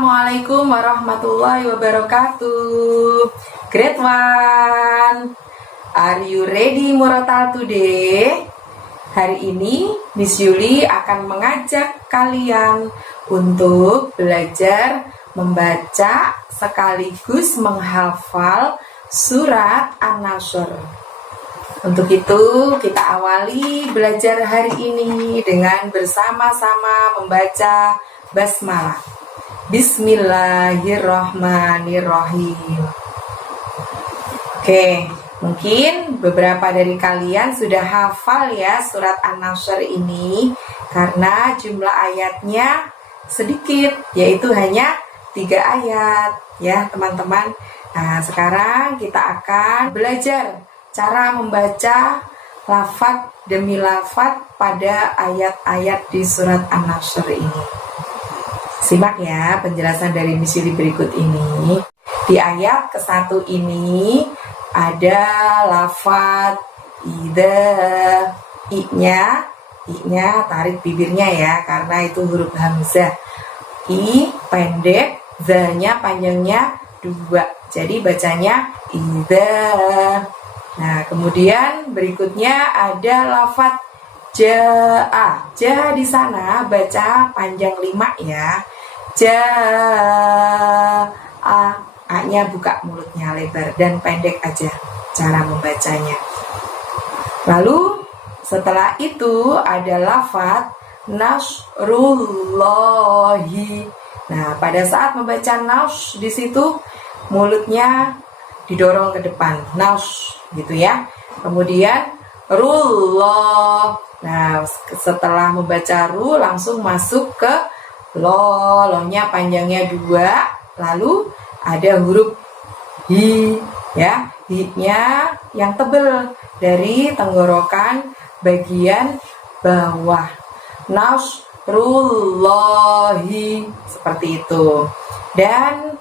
Assalamualaikum warahmatullahi wabarakatuh. Grade 1, are you ready murotal today? Hari ini Miss Yuli akan mengajak kalian untuk belajar membaca sekaligus menghafal surat An-Nasr. Untuk itu kita awali belajar hari ini dengan bersama-sama membaca basmalah. Bismillahirrahmanirrahim. Oke, mungkin beberapa dari kalian sudah hafal ya surat An-Nasr ini karena jumlah ayatnya sedikit, yaitu hanya 3 ayat ya teman-teman. Nah, sekarang kita akan belajar cara membaca lafaz demi lafaz pada ayat-ayat di surat An-Nasr ini. Simak ya penjelasan dari Miss Yuli berikut ini. Di ayat ke-1 ini ada lafaz idza, i-nya tarik bibirnya ya karena itu huruf hamzah. I pendek, za-nya panjangnya 2. Jadi bacanya idza. Nah, kemudian berikutnya ada lafaz jaa. Ja di sana baca panjang 5 ya. Jaa. A-nya buka mulutnya lebar dan pendek aja cara membacanya. Lalu setelah itu ada lafaz nasrullahi. Nah, pada saat membaca nas di situ mulutnya didorong ke depan. Nas gitu ya. Kemudian rullah. Nah, setelah membaca ru langsung masuk ke lo. Lo-nya panjangnya 2. Lalu ada huruf hi ya. Hi-nya yang tebal dari tenggorokan bagian bawah. Nasrullahi seperti itu. Dan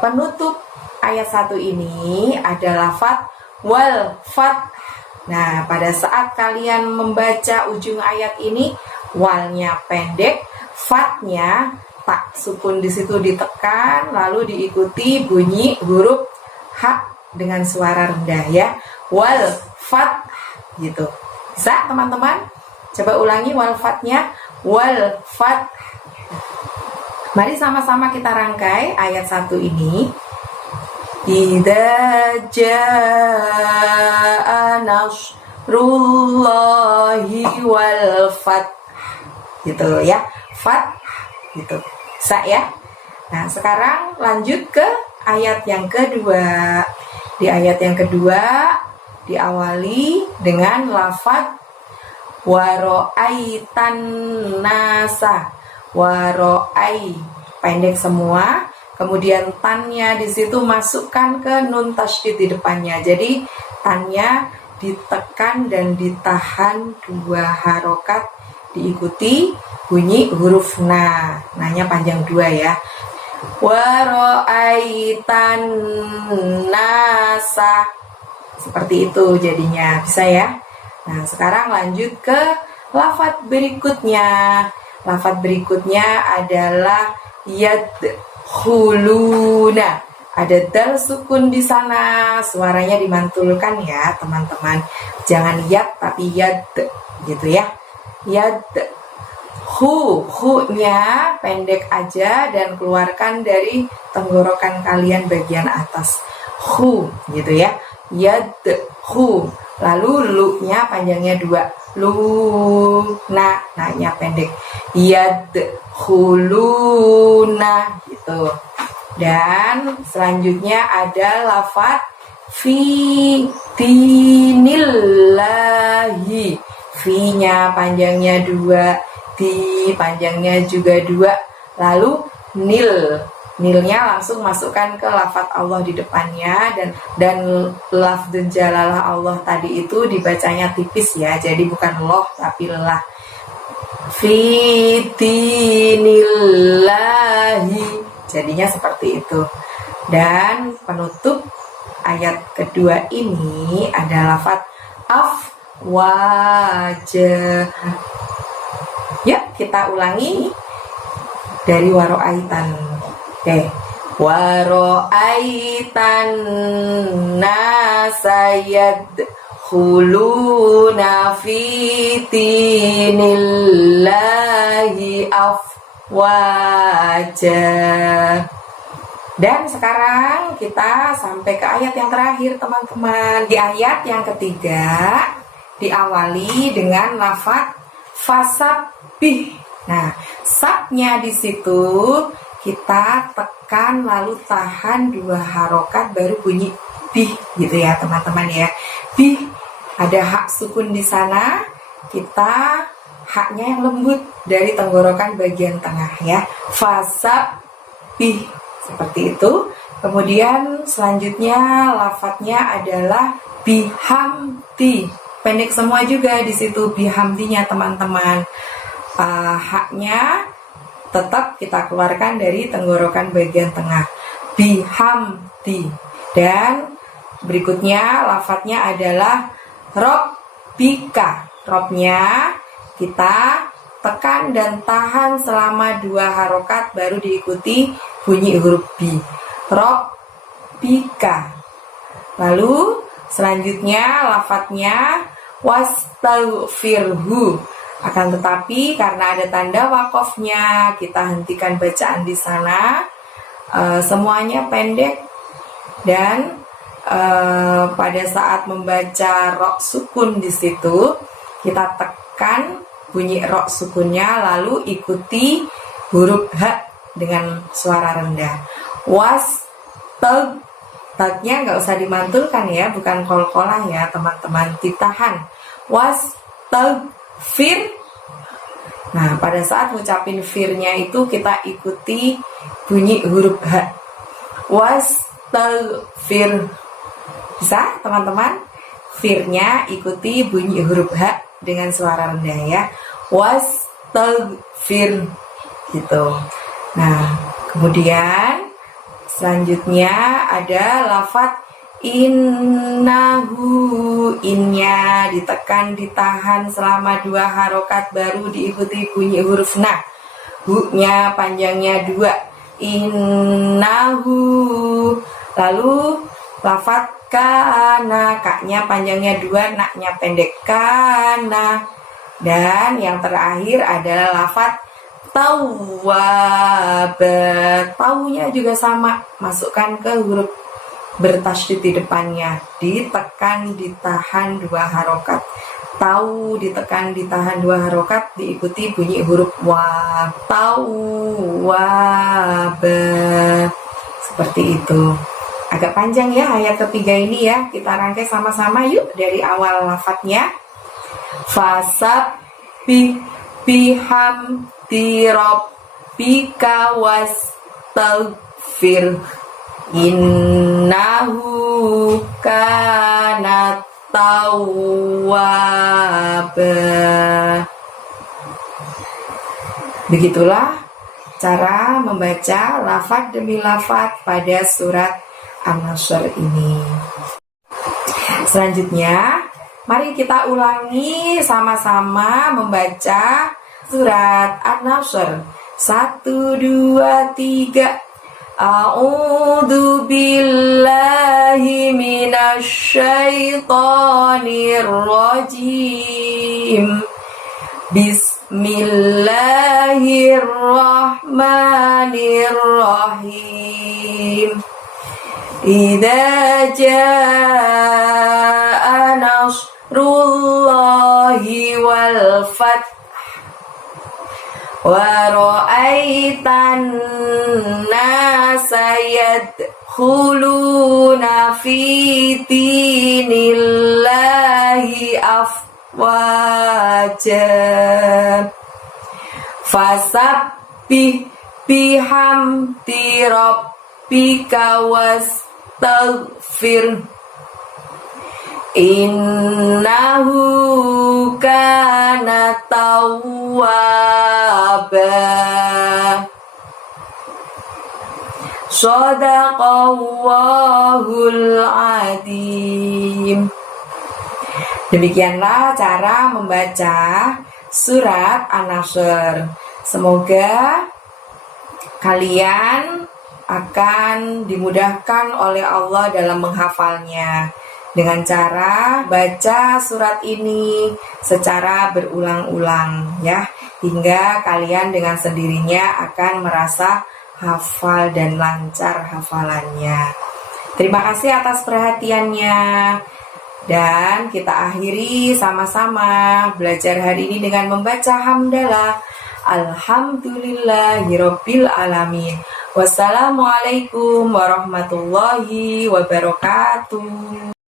penutup ayat 1 ini ada lafaz wal fath. Nah, pada saat kalian membaca ujung ayat ini, walnya pendek, fathnya tak sukun di situ ditekan, lalu diikuti bunyi huruf ha dengan suara rendah ya. Wal fath gitu. Bisa teman-teman? Coba ulangi wal fathnya. Wal fath. Mari sama-sama kita rangkai ayat 1 ini. Idza jaa nasrullahi wal fath. Gitu ya. Fath gitu. Bisa ya? Nah, sekarang lanjut ke ayat yang kedua. Di ayat yang kedua diawali dengan lafaz waro'aitan nasa. Waro'ai pendek semua. Kemudian tannya di situ masukkan ke nun tasydid di depannya. Jadi tannya ditekan dan ditahan 2 harokat diikuti bunyi huruf na. Nanya panjang 2 ya. Waro'aitan nasa. Seperti itu jadinya. Bisa ya? Nah, sekarang lanjut ke lafaz berikutnya. Lafaz berikutnya adalah yadkhuluna. Ada dal sukun di sana, suaranya dimantulkan ya teman-teman. Jangan yad tapi yad gitu ya. Yad. Hu-nya pendek aja dan keluarkan dari tenggorokan kalian bagian atas. Hu gitu ya. Yadhu. Lalu lu-nya panjangnya 2. Lu, na-nya pendek. Yadkhuluna gitu. Dan selanjutnya ada lafaz fi dinillahi. Fi-nya panjangnya 2, di panjangnya juga 2. Lalu nilnya langsung masukkan ke lafaz Allah di depannya dan lafdzul jalalah Allah tadi itu dibacanya tipis ya. Jadi bukan loh tapi lah. Fi dinillahi. Jadinya seperti itu. Dan penutup ayat kedua ini ada lafaz afwajah. Yuk kita ulangi dari waro'aitan. Oke. Wa ra'aitan nasa yadkhuluna fi dinillahi afwaja. Dan sekarang kita sampai ke ayat yang terakhir, teman-teman. Di ayat yang ketiga diawali dengan lafaz fasabbih. Nah, sabnya di situ kita tekan lalu tahan 2 harokat baru bunyi bih gitu ya, teman-teman ya. Bih, ada hak sukun di sana. Kita haknya yang lembut dari tenggorokan bagian tengah ya. Fasabbih. Seperti itu. Kemudian selanjutnya lafadznya adalah bihamdi. Pendek semua juga di situ bihamdinya, teman-teman. Haknya tetap kita keluarkan dari tenggorokan bagian tengah. Bihamdi. Dan berikutnya lafadznya adalah Robbika. Robnya kita tekan dan tahan selama 2 harokat baru diikuti bunyi huruf B. Robbika. Lalu selanjutnya lafadznya wastaghfirhu. Akan tetapi karena ada tanda wakofnya, kita hentikan bacaan di sana. Semuanya pendek dan pada saat membaca ro sukun di situ kita tekan bunyi ro sukunnya lalu ikuti huruf h dengan suara rendah. Tagnya nggak usah dimantulkan ya, bukan kol-kolah ya teman-teman, ditahan. Fir. Nah, pada saat ngucapin firnya itu kita ikuti bunyi huruf H. Wastaghfir. Bisa, teman-teman? Firnya ikuti bunyi huruf H dengan suara rendah ya. Wastaghfir. Gitu. Nah, kemudian selanjutnya ada lafaz innahu. Innya ditekan ditahan selama 2 harokat baru diikuti bunyi huruf na. Hu-nya panjangnya 2. Innahu. Lalu lafaz kana. Ka-nya panjangnya 2, na-nya pendek. Kana. Dan yang terakhir adalah lafaz tawwab. Taunya juga sama, masukkan ke huruf bertasydid di depannya, ditekan ditahan 2 harokat. Tau ditekan ditahan 2 harokat diikuti bunyi huruf wa. Tawwab. Seperti itu. Agak panjang ya ayat ketiga ini ya. Kita rangkai sama-sama yuk dari awal lafadznya. Fasabbih bihamdi rabbika wastaghfir innahu kana tawwab. Begitulah cara membaca lafaz demi lafaz pada surat An-Nasr ini. Selanjutnya, mari kita ulangi sama-sama membaca surat An-Nasr. 1, 2, 3. A'udzu billahi minasyaitonir rajim. Bismillahirrahmanirrahim. Idza jaa nasrullahi wal fath wa ra'aitan nasa yadkhuluna fi dinillahi afwaja. Fasabbih bihamdi rabbika wastaghfir innahu kana tawwaba. Shadaqallahul adzim. Demikianlah cara membaca surat An-Nasr. Semoga kalian akan dimudahkan oleh Allah dalam menghafalnya dengan cara baca surat ini secara berulang-ulang ya, hingga kalian dengan sendirinya akan merasa hafal dan lancar hafalannya. Terima kasih atas perhatiannya. Dan kita akhiri sama-sama belajar hari ini dengan membaca hamdalah. Alhamdulillahirabbil alamin. Wassalamualaikum warahmatullahi wabarakatuh.